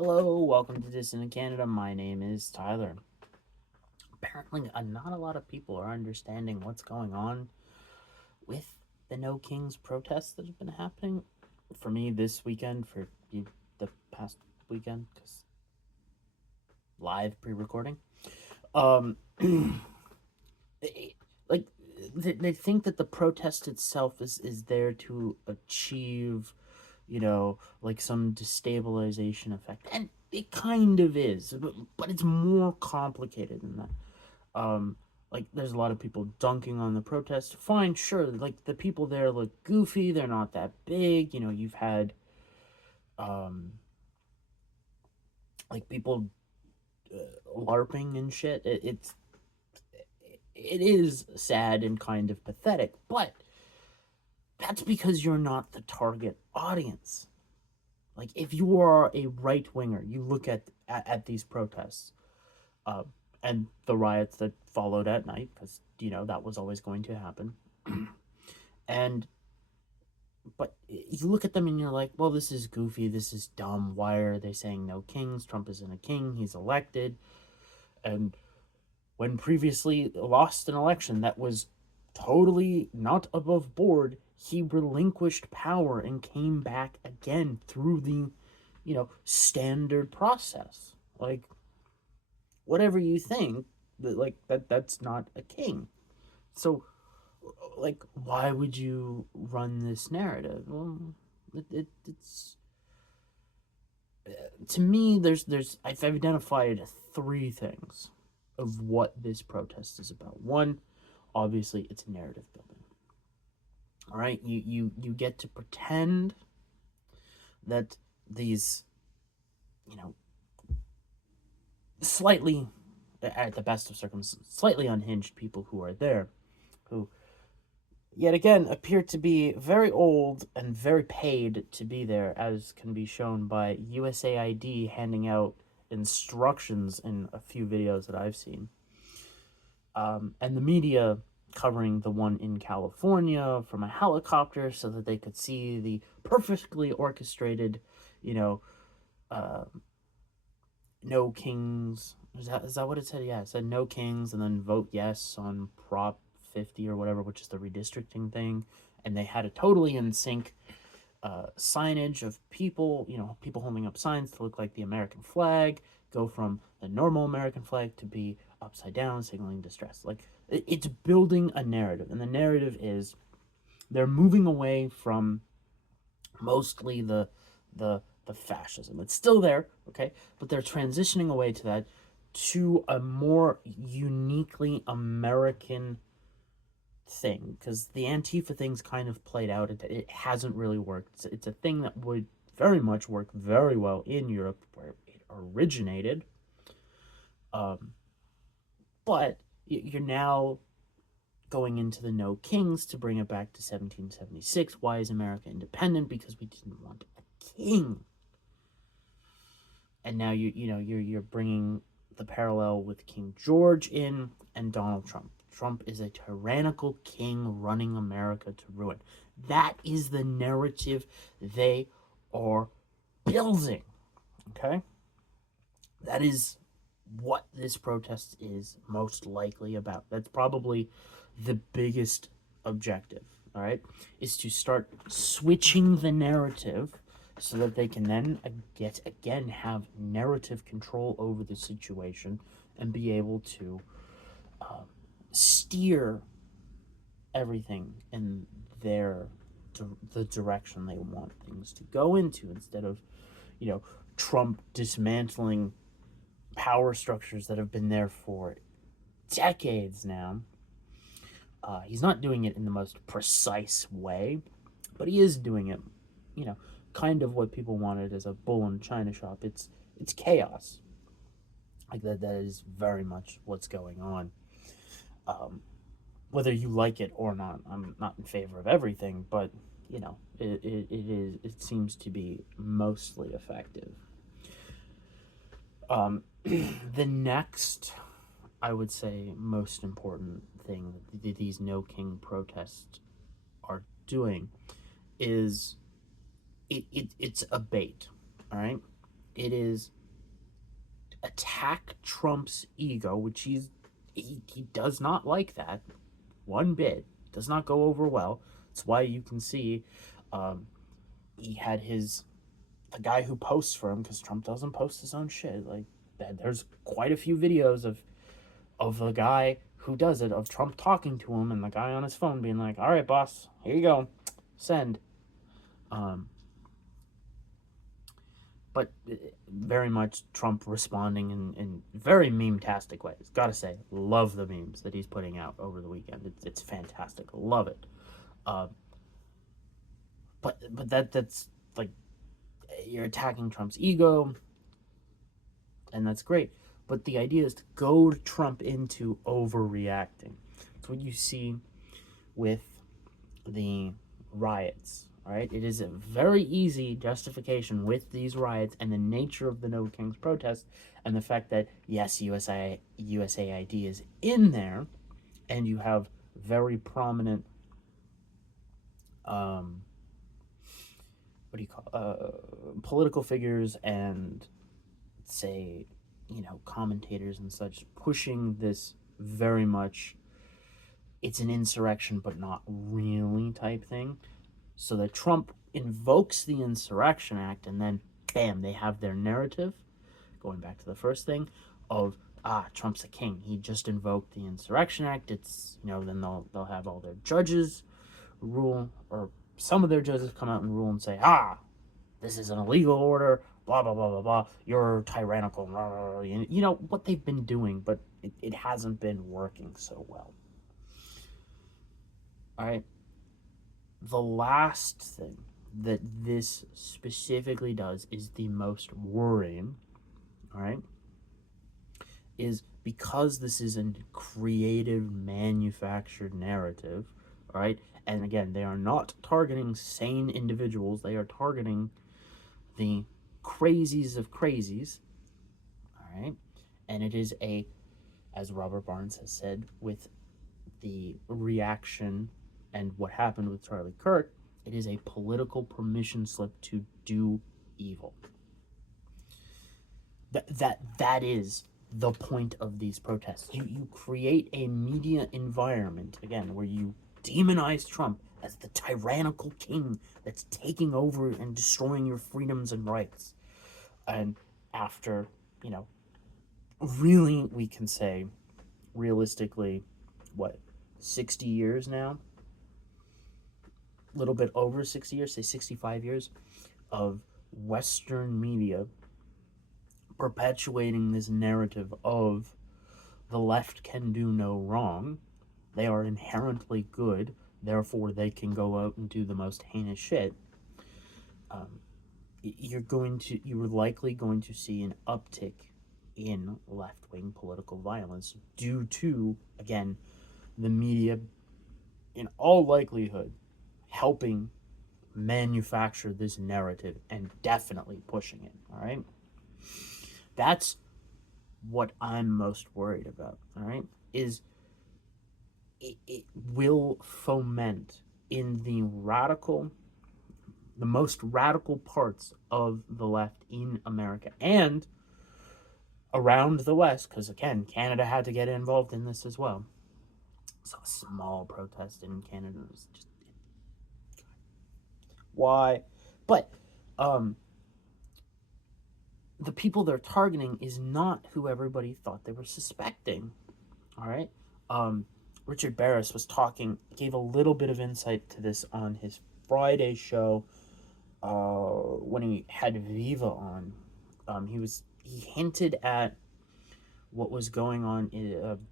Hello, welcome to Dissident Canada. My name is Tyler. Apparently, not a lot of people are understanding what's going on with the No Kings protests that have been happening. For me, this weekend, for you, the past weekend, because live pre-recording. Um, they, like they think that the protest itself is there to achieve, like some destabilization effect, and it kind of is, but it's more complicated than that. um like there's a lot of people dunking on the protest. Fine, sure, like the people there look goofy, they're not that big. You've had um like people larping and shit. It is sad and kind of pathetic, but that's because you're not the target audience. Like, if you are a right winger, you look at these protests, uh, and the riots that followed at night, because that was always going to happen. And but you look at them and you're like, well, this is goofy, this is dumb. Why are they saying no kings? Trump isn't a king, he's elected. And when previously lost an election that was totally not above board, he relinquished power and came back again through the, standard process. Like, whatever you think, that's not a king. So, like, why would you run this narrative? Well, it's to me, there's I've identified three things of what this protest is about. One, obviously, it's narrative building. All right, you get to pretend that these, you know, slightly, at the best of circumstances, slightly unhinged people who are there, who yet again appear to be very old and very paid to be there, as can be shown by USAID handing out instructions in a few videos that I've seen. And the media covering the one in California from a helicopter so that they could see the perfectly orchestrated, you know, uh, no kings. Is that what it said? Yeah, it said no kings, and then vote yes on Prop 50 or whatever, which is the redistricting thing. And they had a totally in sync signage of people, people holding up signs to look like the American flag, go from the normal American flag to be upside down, signaling distress. Like, it's building a narrative, and the narrative is they're moving away from mostly the fascism. It's still there, okay, but they're transitioning away to that, to a more uniquely American thing, because the Antifa thing's kind of played out. It hasn't really worked. It's a thing that would very much work very well in Europe, where it originated. Um, but you're now going into the No Kings to bring it back to 1776. Why is America independent? Because we didn't want a king. And now you're bringing the parallel with King George in, and Donald Trump. Trump is a tyrannical king running America to ruin. That is the narrative they are building. Okay? That is what this protest is most likely about. That's probably the biggest objective, all right? Is to start switching the narrative so that they can then have narrative control over the situation and be able to steer everything in their the direction they want things to go into, instead of Trump dismantling power structures that have been there for decades now. He's not doing it in the most precise way, but he is doing it, you know, kind of what people wanted as a bull in a china shop. It's chaos. Like that is very much what's going on. Um, Whether you like it or not, I'm not in favor of everything, but it seems to be mostly effective. The next, I would say, most important thing that these No King protests are doing is it's a bait, all right? It is attack Trump's ego, which he does not like that one bit. Does not go over well. That's why you can see he had the guy who posts for him, because Trump doesn't post his own shit. Like that, there's quite a few videos of the guy who does it, of Trump talking to him, and the guy on his phone being like, "All right, boss, here you go, send." But very much Trump responding in very meme-tastic ways. Gotta say, love the memes that he's putting out over the weekend. It's fantastic. Love it. But that's like, you're attacking Trump's ego, and that's great. But the idea is to goad Trump into overreacting. That's what you see with the riots. All right, it is a very easy justification with these riots and the nature of the No Kings protest, and the fact that yes, USAID is in there, and you have very prominent political figures and, say, commentators and such pushing this very much, it's an insurrection but not really type thing, so that Trump invokes the Insurrection Act, and then bam, they have their narrative, going back to the first thing, of Trump's a king, he just invoked the Insurrection Act. It's, then they'll have all their judges rule, or some of their judges come out and rule and say, this is an illegal order, blah blah blah blah blah, you're tyrannical, blah, blah, blah. What they've been doing, but it hasn't been working so well. All right, the last thing that this specifically does is the most worrying, all right, is because this is a creative, manufactured narrative, all right, and again, they are not targeting sane individuals, they are targeting the crazies of crazies, all right, and it is as Robert Barnes has said, with the reaction and what happened with Charlie Kirk, it is a political permission slip to do evil. That is the point of these protests. You create a media environment, again, where you demonize Trump as the tyrannical king that's taking over and destroying your freedoms and rights. And after, really, we can say, realistically, 60 years now? A little bit over 60 years, say 65 years, of Western media perpetuating this narrative of the left can do no wrong, they are inherently good, therefore they can go out and do the most heinous shit. You're likely going to see an uptick in left-wing political violence due to, again, the media, in all likelihood, helping manufacture this narrative and definitely pushing it, all right? That's what I'm most worried about, all right, is it will foment in the most radical parts of the left in America and around the West, because, again, Canada had to get involved in this as well. So a small protest in Canada was just... Why? But the people they're targeting is not who everybody thought they were suspecting. All right? Richard Barris gave a little bit of insight to this on his Friday show when he had Viva on. He hinted at what was going on.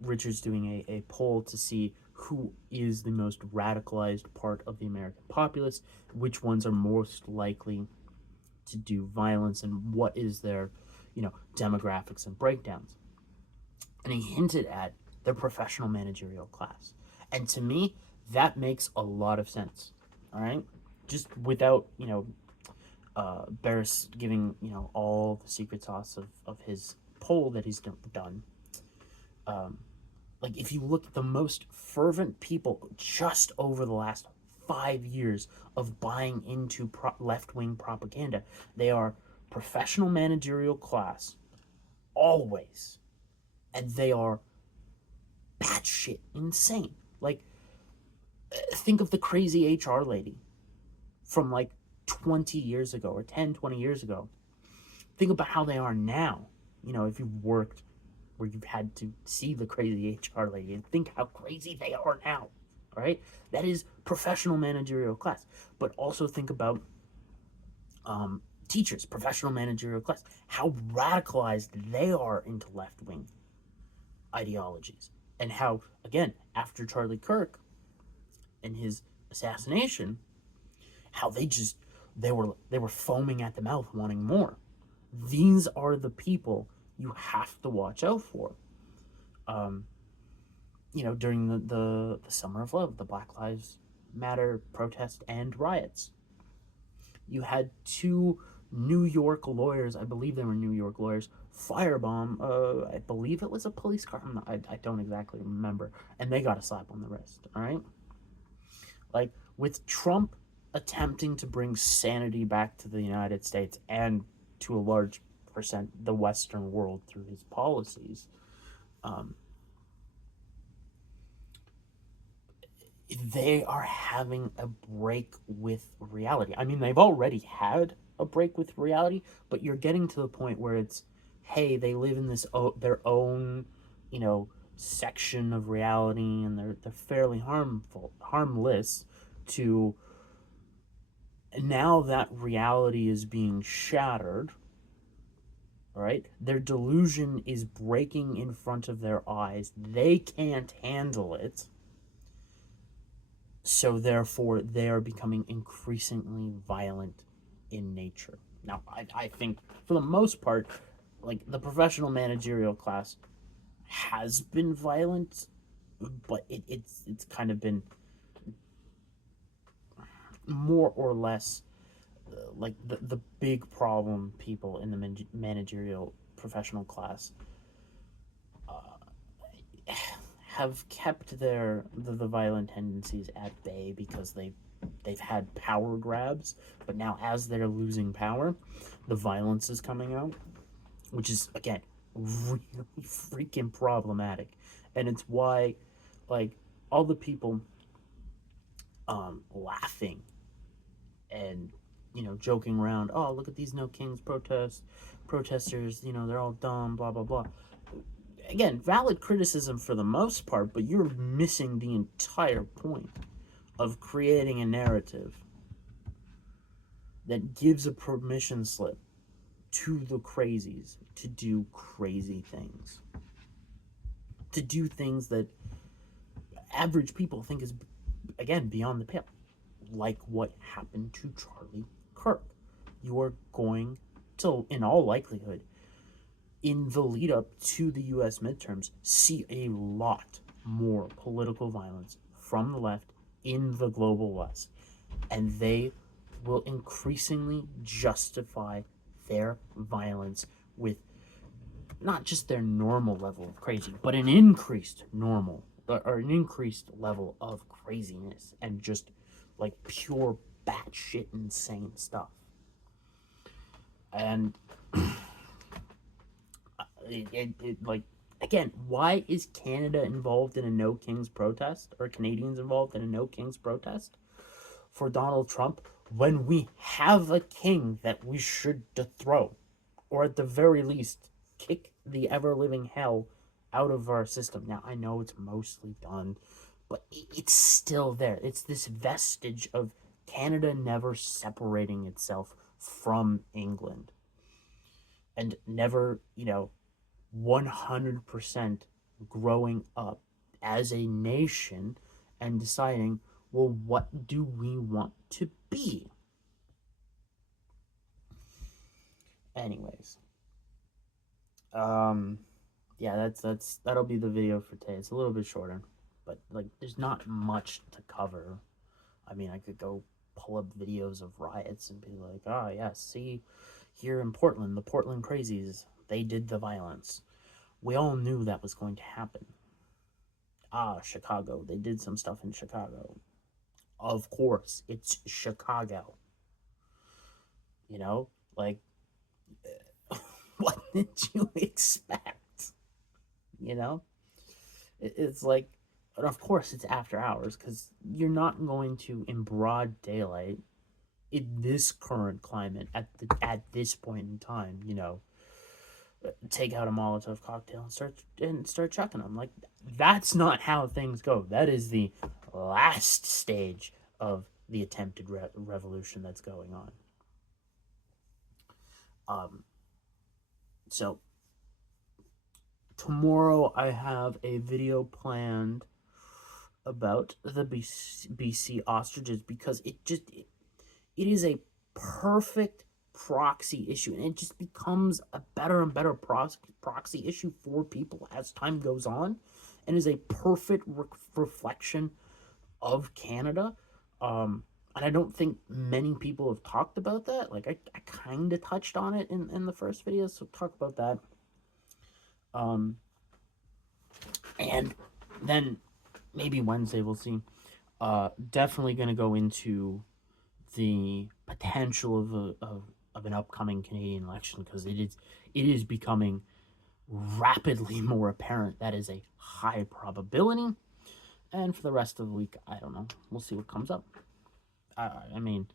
Richard's doing a poll to see who is the most radicalized part of the American populace, which ones are most likely to do violence, and what is their, demographics and breakdowns. And he hinted at their professional managerial class. And to me, that makes a lot of sense. All right? Just without, Barris giving, all the secret sauce of his poll that he's done. Like, if you look at the most fervent people just over the last 5 years of buying into left-wing propaganda, they are professional managerial class, always. And they are batshit insane. Like, think of the crazy HR lady from like 20 years ago or 10, 20 years ago. Think about how they are now. You know, if you've worked where you've had to see the crazy HR lady, and think how crazy they are now. All right? That is professional managerial class. But also think about teachers, professional managerial class, how radicalized they are into left-wing ideologies. And how, again, after Charlie Kirk and his assassination, how they were foaming at the mouth wanting more. These are the people you have to watch out for. You know, during the Summer of Love, the Black Lives Matter protest and riots, you had two New York lawyers, I believe they were New York lawyers, firebomb, I believe it was a police car, I don't exactly remember, and they got a slap on the wrist, all right? Like, with Trump attempting to bring sanity back to the United States and to a large percent the Western world through his policies, they are having a break with reality. I mean, they've already had a break with reality, but you're getting to the point where it's, hey, they live in this their own, you know, section of reality, and they're fairly harmless to. Now that reality is being shattered, right? Their delusion is breaking in front of their eyes. They can't handle it. So therefore, they are becoming increasingly violent in nature. Now, I think for the most part, like, the professional managerial class has been violent, but it's kind of been more or less like the big problem people in the managerial professional class have kept the violent tendencies at bay because they've had power grabs, but now as they're losing power, the violence is coming out, which is, again, really freaking problematic. And it's why, like, all the people laughing and, you know, joking around, oh, look at these No Kings protesters, you know, they're all dumb, blah blah blah. Again, valid criticism for the most part, but you're missing the entire point of creating a narrative that gives a permission slip to the crazies to do crazy things. To do things that average people think is, again, beyond the pale. Like what happened to Charlie Kirk. You are going to, in all likelihood, in the lead up to the US midterms, see a lot more political violence from the left in the global West. And they will increasingly justify their violence with not just their normal level of crazy, but an increased normal or an increased level of craziness and just like pure batshit insane stuff. And like, again, why is Canada involved in a No Kings protest, or Canadians involved in a No Kings protest for Donald Trump, when we have a king that we should dethrone, or at the very least kick the ever-living hell out of our system? Now, I know it's mostly done, but it's still there. It's this vestige of Canada never separating itself from England, and never, you know, 100% growing up as a nation and deciding, well, what do we want to be? Anyways, yeah, that'll be the video for today. It's a little bit shorter, but like, there's not much to cover. I mean, I could go pull up videos of riots and be like, ah, yeah, see, here in Portland, the Portland crazies, they did the violence. We all knew that was going to happen. Ah, Chicago, they did some stuff in Chicago. Of course, it's Chicago. You know, like, what did you expect? You know? It's like, and of course it's after hours, because you're not going to, in broad daylight, in this current climate, at this point in time, take out a Molotov cocktail and start chucking them. Like, that's not how things go. That is the last stage of the attempted revolution that's going on. So tomorrow I have a video planned about the BC ostriches, because it is a perfect proxy issue, and it just becomes a better and better proxy issue for people as time goes on, and is a perfect reflection of Canada. And I don't think many people have talked about that. Like, I kind of touched on it in the first video, so talk about that. And then maybe Wednesday we'll see. Definitely going to go into the potential of an upcoming Canadian election, because it is becoming rapidly more apparent that is a high probability. And for the rest of the week, I don't know. We'll see what comes up. I mean,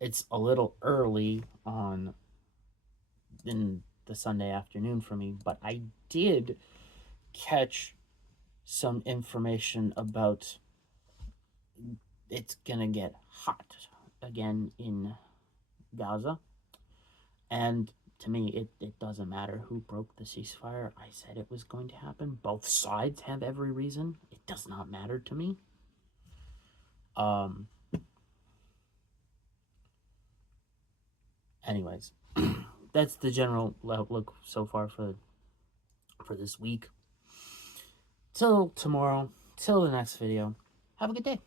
it's a little early in the Sunday afternoon for me, but I did catch some information about it's gonna get hot again in Gaza. And to me, it doesn't matter who broke the ceasefire. I said it was going to happen. Both sides have every reason. It does not matter to me. Anyways, that's the general outlook so far for this week. Till tomorrow, till the next video. Have a good day.